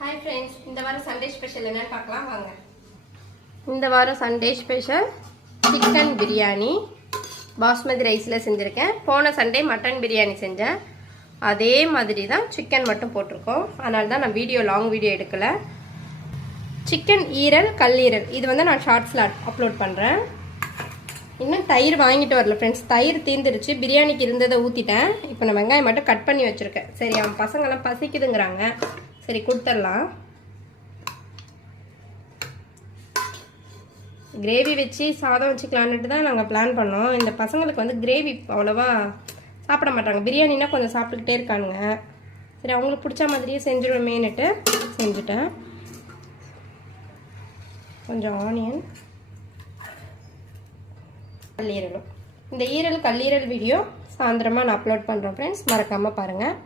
Hi friends, இந்த வாரம் Sunday special என்னன்னு பார்க்கலாம் வாங்க. இந்த வாரம் Sunday special chicken biryani basmati ரைஸில் செஞ்சுருக்கேன். போன சண்டே மட்டன் பிரியாணி செஞ்சேன். அதே மாதிரி தான் சிக்கன் மட்டும் போட்டிருக்கோம். அதனால தான் நான் லாங் வீடியோ எடுக்கலை. சிக்கன் ஈரல் கல்லீரல் இது வந்து நான் ஷார்ட்ஸில் அப்லோட் பண்ணுறேன். இன்னும் தயிர் வாங்கிட்டு வரல ஃப்ரெண்ட்ஸ். தயிர் தீர்ந்துருச்சு. பிரியாணிக்கு இருந்ததை ஊற்றிட்டேன். இப்போ நான் வெங்காயம் மட்டும் கட் பண்ணி வச்சுருக்கேன். சரி, அவன் பசங்களாம் பசிக்குதுங்கிறாங்க. சரி, கொடுத்துடலாம். கிரேவி வச்சு சாதம் வச்சுக்கலான்ட்டு தான் நாங்கள் பிளான் பண்ணோம். இந்த பசங்களுக்கு வந்து கிரேவி அவ்வளோவா சாப்பிட மாட்டாங்க. பிரியாணினா கொஞ்சம் சாப்பிட்டுக்கிட்டே இருக்கானுங்க. சரி, அவங்களுக்கு பிடிச்ச மாதிரியே செஞ்சுருவேமேனுட்டு செஞ்சுட்டேன். கொஞ்சம் ஆனியன், கல்லீரலும். இந்த ஈரல் கல்லீரல் வீடியோ சாயந்தரமாக நான் அப்லோட் பண்ணுறேன் ஃப்ரெண்ட்ஸ். மறக்காமல் பாருங்கள்.